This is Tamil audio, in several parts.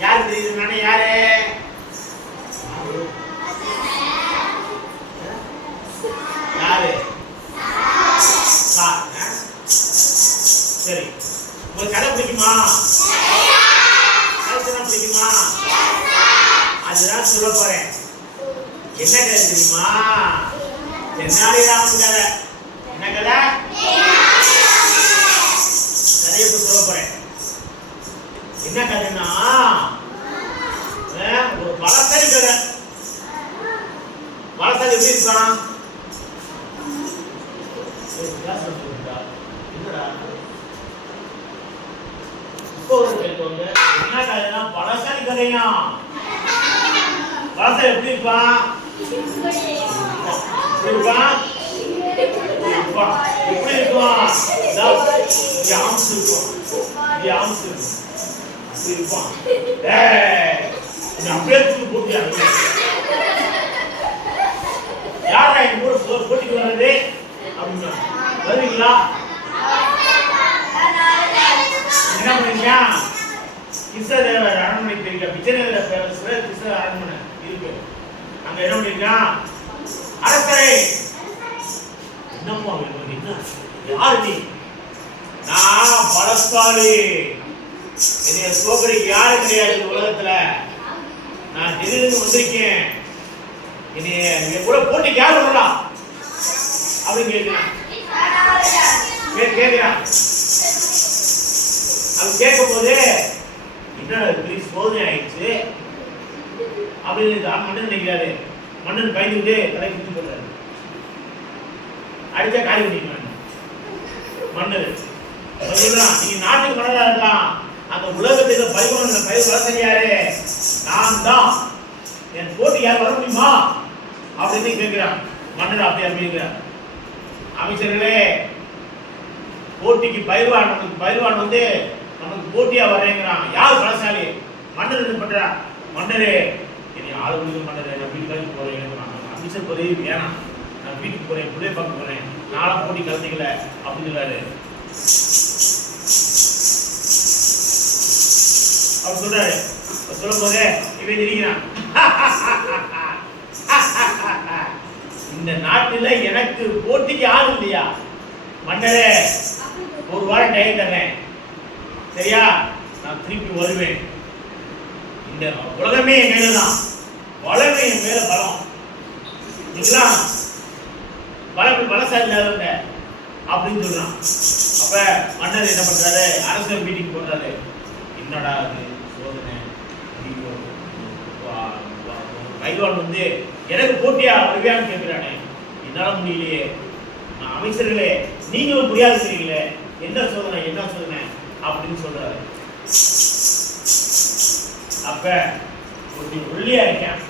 யாரு தெரியுது? நானே யாரு? யாரு? சரி, உங்களுக்கு கதை பிடிக்குமா? கதை பிடிக்குமா? அதுதான் சொல்ல போறேன். என்ன கதை தெரியுமா? தென்னாலி ராமன் கதை. என்ன கதை? கதையை சொல்ல போறேன். என்ன கதைன்னா, ஒரு பலசாலி கதை. பலசாலி எப்படி இருப்பான்? என்ன கதைனா பலசாலி கதையா? பலசாலி எப்படி இருப்பான்? எப்படி இருப்பான்? அப்படியே போட்டியா? யாரா என் கூட போட்டிக்கு வர்றது அப்படின்னா வருவீங்களா? என்ன பண்ணீங்க? கிருஷ்ணதேவர் அரண்மனை தெரியுங்க. விஜயநகர பேரரசுல கிருஷ்ண அரண்மனை இருக்கு. அங்க என்ன பண்ணீங்க? அரசரே, என்னம்மா வேணும்? யாரு நீ? நான் பலசாலி. என்னைய சோகரிக்கு யாரும் கிடையாது உலகத்துல. நான் திடீர்னு வந்திருக்கேன். என்னைய கூட போட்டிக்கு யார் வரலாம் அப்படின்னு கேட்கிறான். அவன் கேட்கும் போது என்ன பெரிய சோதனை ஆயிடுச்சு அப்படின்னு மன்னன் நினைக்கிறாரு. மன்னன் பயந்துட்டு தலை குத்தி போடுறாரு. அடிச்சா காலி பண்ணிக்கிறான் மன்னர். சொல்றான், நீ நாட்டுக்கு மன்னரா இருக்கலாம், அந்த உலகத்துக்கு பயிர் வளர்த்தாரு நான் தான். என் போட்டி யார் வர முடியுமா அப்படின்னு கேட்கிறான் மன்னர். அப்படி அப்படிங்கிறார். அமைச்சர்களே, போட்டிக்கு பயிர்வான் வந்து நமக்கு போட்டியா வரேங்கிறான். யார் பலசாலி? மன்னர் என்ன பண்றா? மன்னரே, என்னை ஆளு முடியும் மன்னரே, நான் வீட்டுக்கு போறேன். அமைச்சர் பதவி வேணாம், நான் வீட்டுக்கு போறேன், பிள்ளைய பார்க்க போறேன், நாளா போட்டி கலந்துக்கல அப்படின்னு சொல்றாரு. அவர் சொல்றாரு. சொல்லும் போதே இவன் இருக்கிறான். இந்த நாட்டில எனக்கு போட்டிக்கு ஆள் இல்லையா மன்னரே? ஒரு வாரம் டைம் தரேன், சரியா? நான் திருப்பி வருவேன். இந்த உலகமே என் மேலதான், வளமே என் மேல பலம். நீங்களாம் பலசாலி இல்லாதவங்க அப்படின்னு சொல்றான். அப்ப மன்னர் என்ன பண்றாரு? அரசர் மீட்டிங் போடுறாரு. என்னடா அது சோதனை? பைல்வான் வந்து எனக்கு போட்டியா வருவியான்னு கேட்கிறானே, என்னால முடியலையே. அமைச்சர்களே, நீங்களும் புரியாது செய்றீங்களே, என்ன சோதனை என்ன சோதனை அப்படின்னு சொல்றாரு. அப்ப ஒரு ஒல்லியா இருக்கேன்.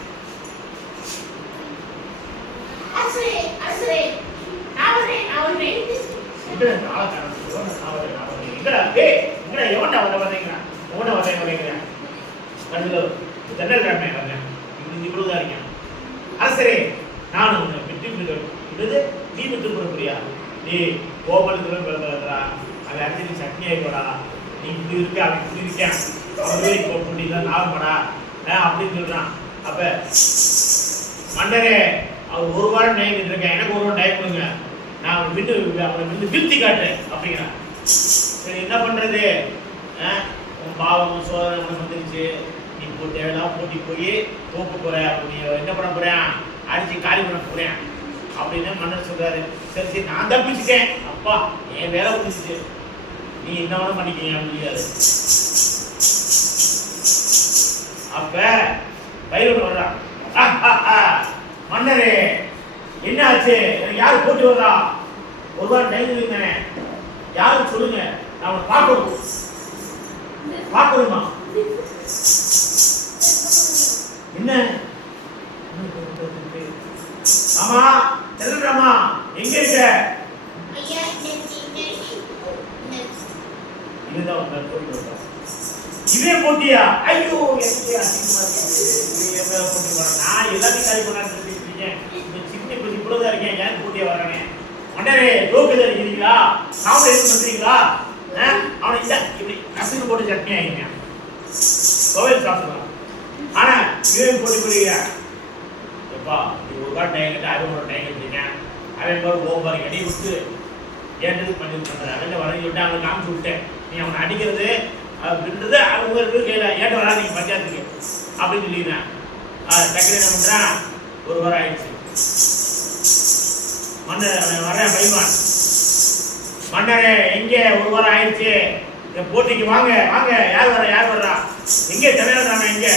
அரசரே, நான் விட்டு நீ விட்டு போறியா? நீ கோபலா அவன் அடிச்சு சட்னி ஆயிப்படா. நீ இப்படி இருக்க, அவன் இப்படி இருக்கேன், அவன் நார்மடா அப்படின்னு சொல்றான். அப்ப மன்னரே, அவர் ஒரு வாரம் டைம் இருக்கேன், எனக்கு ஒரு வாரம் டைம் கொடுங்க, நான் அவனை வந்து வீழ்த்தி காட்டுறேன் அப்படிங்கிறான். சரி, என்ன பண்றது? உன் பாவம் சோதனை உனக்கு வந்துருச்சு, நீ தேவையில்லாம போட்டி போய் தோப்பு போற, அப்படி என்ன பண்ண போறேன்? அடிச்சு காலி பண்ண போறேன் அப்படின்னு மன்னர் சொல்றாரு. சரி சரி, நான் தப்பிச்சுட்டேன், அப்பா என் வேலை முடிச்சுட்டு நீ என்ன வேணும் பண்ணிக்க முடியாது. அப்ப பைரவன் வர்றான். மன்னரே, என்ன ஆச்சு? எனக்கு யாரு போட்டி வர்றா? ஒரு வாரம் டைம் இருந்தேன், யாரும் சொல்லுங்க, நான் அவனை பார்க்கணும். பார்க்கணுமா? என்ன? ஆமா, செல்லுறாமா, எங்க இருக்க? இதுதான் உங்க போட்டி வர்றா. இதே போட்டியா? ஐயோ, எனக்கு அசிங்கமா இருக்கு. போட்டி வர நான் எல்லாத்தையும் காலி பண்ணான்னு இருக்கீங்க. இருக்கேன், இந்த சின்ன இப்போ இவ்வளவுதான் இருக்கேன், ஏன் போட்டியா வரானே மண்டரே ஜோக்கு அடிக்கிறீங்களா, காமெடி எதுவும் பண்றீங்களா, அவனை இந்த இப்படி நசுக்கு போட்டு சட்னி ஆகிங்க கோவில் சாப்பிடலாம். ஆனா இவன் போட்டு போடுகிறேன் எப்பா நீ ஒரு கால் டைம் கட்ட அவன் ஒரு டைம் கட்டுறீங்க, அவன் போய் ஓப்பாரு கட்டி விட்டு ஏன்றது பண்ணி பண்ணுறேன் அவன் வரைஞ்சி விட்டு அவனை காமிச்சு விட்டேன், நீ அவனை அடிக்கிறது அப்படின்றது அவங்க கையில் ஏட்ட வராதிங்க பஞ்சாயத்துக்கு அப்படின்னு சொல்லிடுறேன். டக்குனு என்ன பண்ணுறான், ஒரு வாரம் ஆயிடுச்சு. மன்னர் வரேன் பைமான், மன்னரே எங்கே ஒரு வாரம் ஆயிடுச்சு, இந்த போட்டிக்கு வாங்க வாங்க, யார் வர்றா எங்கே தலைவரான எங்கே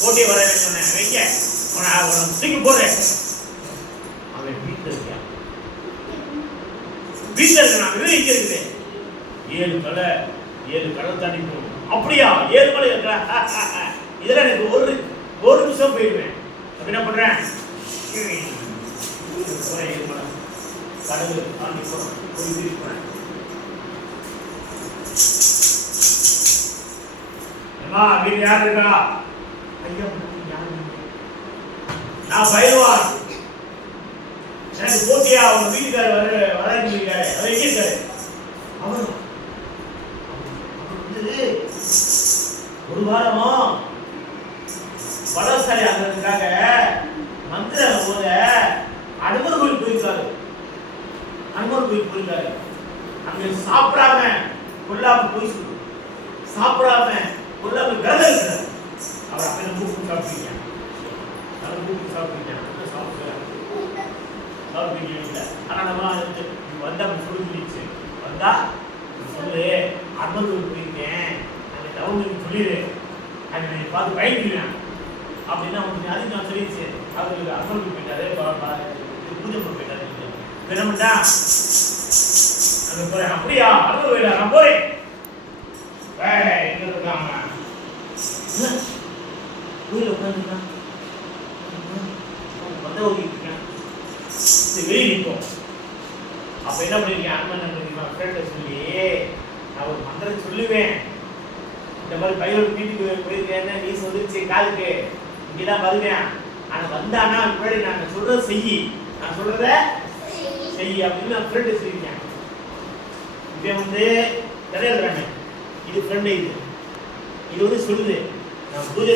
போட்டி வரேன்னு சொன்னேன், வைங்க அவனை தூக்கி போடுறேன். அவன் வீட்டில் இருக்கான், வீட்டில் இருக்கான், இங்கே இருக்குது 7 கடல் தாண்டி போகணும். அப்படியா 7 மலை இருக்கா, இதெல்லாம் எனக்கு ஒரு நிமிஷம் போயிடுவேன். அப்ப என்ன பண்றேன், 7 மலை கடல் தாண்டி போறேன். வீடு யார் இருக்கா, ஐயா நான் பயிர்வான், எனக்கு போட்டியா அவங்க வீட்டுக்காரர் வராது இருக்காரு, அவர் எங்க இருக்காரு, அவர் ஒரு வாரமா பலசாலி ஆகிறதுக்காக மந்திர போத அனுமர் கோயில் போயிருக்காரு. அங்க சாப்பிடாம கொல்லாம போய் சொல்லு, சாப்பிடாம கொல்லாம விரதம் இருக்கிறார். அவர் அப்ப மூக்கு சாப்பிட்டீங்க, ஆனா நம்ம வந்தா சொல்லிச்சு, வந்தா சொல்லு அனுமர் கோயில் போயிருக்கேன், அந்த டவுனுக்கு சொல்லிடு, அதை பார்த்து பயந்துருவேன் அப்படின்னா உங்களுக்கு அதுக்கு நான் சொல்லிடுச்சு. அவருக்கு அனுமதி போயிட்டாரு, பூஜை போயிட்டாரு. என்னண்டா அங்க போறேன், அப்படியா அனுமதி போயிடா, நான் போறேன். எங்க இருக்காங்க கோயில உட்காந்துருக்கான், வந்த ஓடிட்டு வெளியே நிற்போம். அப்ப என்ன பண்ணிருக்கேன், அனுமதி ஃப்ரெண்ட சொல்லி நான் ஒரு மந்திரம் சொல்லுவேன், இந்த மாதிரி பையனோட வீட்டுக்கு போயிருக்கேன்னு நீ சொல்லிச்சு காதுக்கு, இங்கதான் வருவேன், ஆனா வந்தானா முன்னாடி நான் சொல்றத செய்யி, நான் சொல்றத செய்யி அப்படின்னு நான் ஃப்ரெண்டு சொல்லியிருக்கேன். இவன் கிடையாது, இது ஃப்ரெண்டு, இது சொல்லுது நான் பூஜை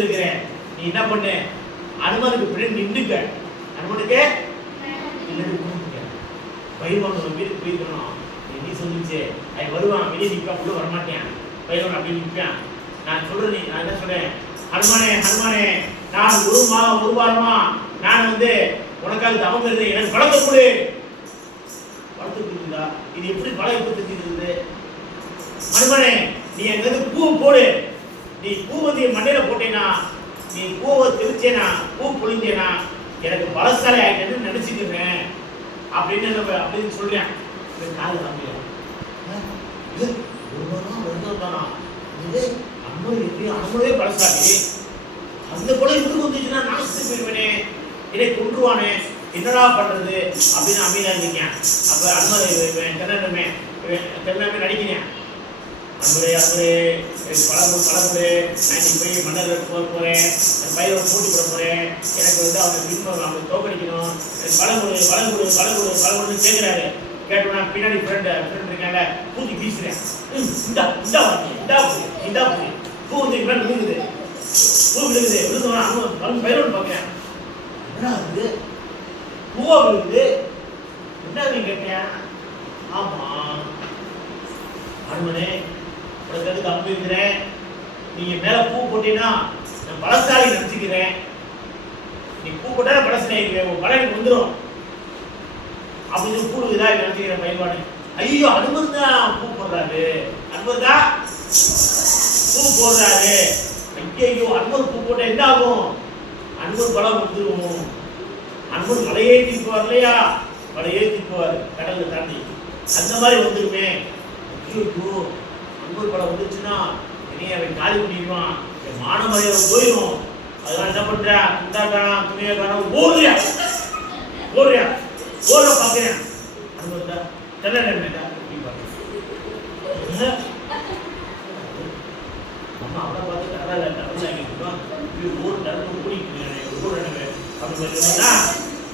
இருக்கிறேன், நீ என்ன பண்ணு அனுமனுக்கு பின்னாடி நின்றுக்க, அனுமனுக்கு பயிர்வான் வீட்டுக்கு போயிருக்கணும், நீ சொல்லிச்சு அது வருவான், வெளியே நிற்பான், உள்ள வரமாட்டேன், பயிர்வான் அப்படின்னு நிற்பான். நான் சொல்றேன், நான் என்ன சொல்றேன், ஹனுமானே நான் ஒரு வாரமா நான் உனக்காக தவம் இருந்து எனக்கு பழத்தை கொடு. பழத்தை கொடுக்குதா, இது எப்படி பழம் எப்படி தெரிஞ்சுக்கிறது, ஹனுமானே நீ எங்க பூ போடு, நீ பூ என் மண்டையில போட்டேனா, நீ பூவை தெளிச்சேனா, பூ பொழிஞ்சேனா எனக்கு பலசாலை ஆகிட்டேன்னு நினைச்சுக்கிறேன் அப்படின்னு சொல்றேன். காது நம்பியா ஒரு வாரம் வருதானா, இது அனுமதியே பலசாலி, அந்த கொலை இருந்து வந்துச்சுன்னா நாசத்துக்கு போயிருவேனே, இதை கொண்டுருவானே, என்னடா பண்றது அப்படின்னு அமைதியா இருக்கேன். அப்ப அனுமதி தென்னமே நடிக்கிறேன், அன்பரே பழமுறை நான் இன்னைக்கு போய் மன்னர் போறேன், பயிரோட போட்டி போட போறேன், எனக்கு அவங்க விருப்பம் அவங்க தோக்கடிக்கணும், பழங்குடு கேட்கிறாரு. கேட்டோம்னா பின்னாடி ஃப்ரெண்ட் இருக்காங்க, பூச்சி வீசுறேன், பூ விழுகுது, விழுந்தோம்னா பயிரோடு பார்க்கிறேன், என்ன ஆகுது பூவா விழுகுது, என்ன கேட்டேன், ஆமா அனுமனே உனக்கு அதுக்கு அம்பு இருக்கிறேன், நீங்க மேல பூ போட்டீங்கன்னா நான் பலசாலி நினைச்சுக்கிறேன், நீ பூ போட்டா பலசாலி இருக்கிறேன், பலனுக்கு வந்துடும் அப்படின்னு பூ இதா நினைச்சுக்கிறேன் பயன்பாடு. ஐயோ அனுமதி தான் பூ போடுறாரு, அனுமதி தான் பூ போடுறாரு, ஐயோ அனுமதி பூ போட்டா என்ன ஆகும், அனுமதி பலம் வந்துடும், அனுமதி மலையே தீர்ப்புவார் இல்லையா, மலையே தீர்ப்புவார் கடல்ல தாண்டி, அந்த மாதிரி வந்துருமே. ஐயோ அன்பு படம் வந்துச்சுன்னா இனி அவன் காலி பண்ணிடுவான், மானமரியாதை போயிடும், அதெல்லாம் என்ன பண்ற இந்தாக்கானா துணியாக்கானா ஓடுறியா ஓட பார்க்கிறேன், அனுபவத்தா தெரியல அம்மா அவளை பார்த்து கடலை ஊர் டர்னு ஓடிட்டு அப்படின்னு சொன்னா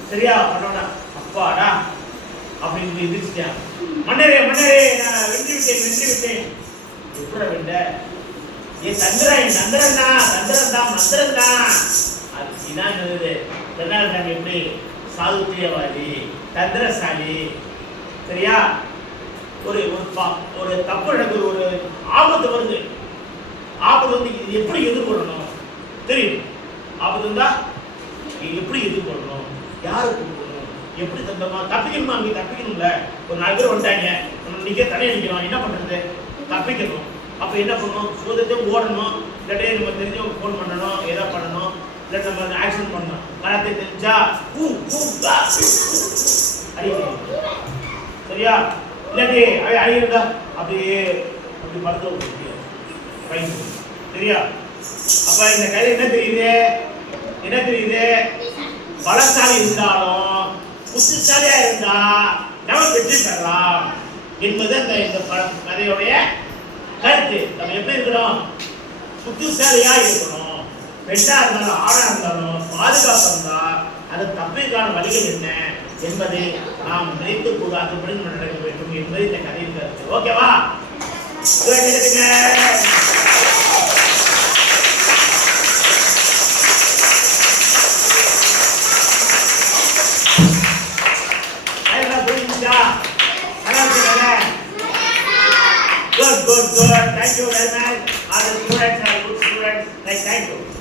சரியா பண்ணோம்னா அப்பாடா அப்படின்னு எதிர்ச்சிட்டான். மன்னரே மன்னரே நான் வென்று விட்டேன். எப்படி வென்ற? ஏன் தந்திரன் தான் மந்திரன் தான். அது இதான் என்னது தென்னாலிராமன் எப்படி சாதுத்தியவாதி தந்திரசாலி சரியா. ஒரு ஒரு தப்பு நடக்குது, ஒரு ஆபத்து வருது. ஆபத்து வந்து இது எப்படி எதிர்கொள்ளணும் தெரியும். ஆபத்து வந்தா எப்படி எதிர்கொள்ளணும், யாரை கூப்பிடணும், எப்படி தந்தமா தப்பிக்கணுமா? அங்கே தப்பிக்கணும்ல. ஒரு 4 பேர் வந்துட்டாங்க, நம்ம நிக்க தனியாக நிற்கிறோம், என்ன பண்றது? தப்பிக்கணும். அப்ப என்ன பண்ணணும்? சூதத்தை ஓடணும், இல்லாட்டே நம்ம தெரிஞ்சவங்க ஃபோன் பண்ணணும், எதை பண்ணணும், இல்லை நம்ம ஆக்ஷன் பண்ணணும். கராத்தே தெரிஞ்சா அடிக்கணும் சரியா. இல்லாட்டி அழியிருந்தா அப்படியே அப்படி மருத்துவ சரியா. அப்ப இந்த கதை என்ன தெரியுது? பலசாலி இருந்தாலும் புத்திசாலியா இருந்தா நம்ம வெற்றி பெறலாம் என்பது இந்த கதையுடைய கருத்து. நம்ம எப்படி இருக்கிறோம்? புத்திசாலியா இருக்கணும். பெண்ணா இருந்தாலும் ஆணா இருந்தாலும் பாதுகாப்பு இருந்தா அது தப்பிற்கான வழிகள் என்ன என்பதை நாம் நினைத்து கூடாதுபடி நடக்க வேண்டும் என்பது இந்த கதையின் கருத்து. ஓகேவா? Good. Thank you very much. All the students are good students. Thank you.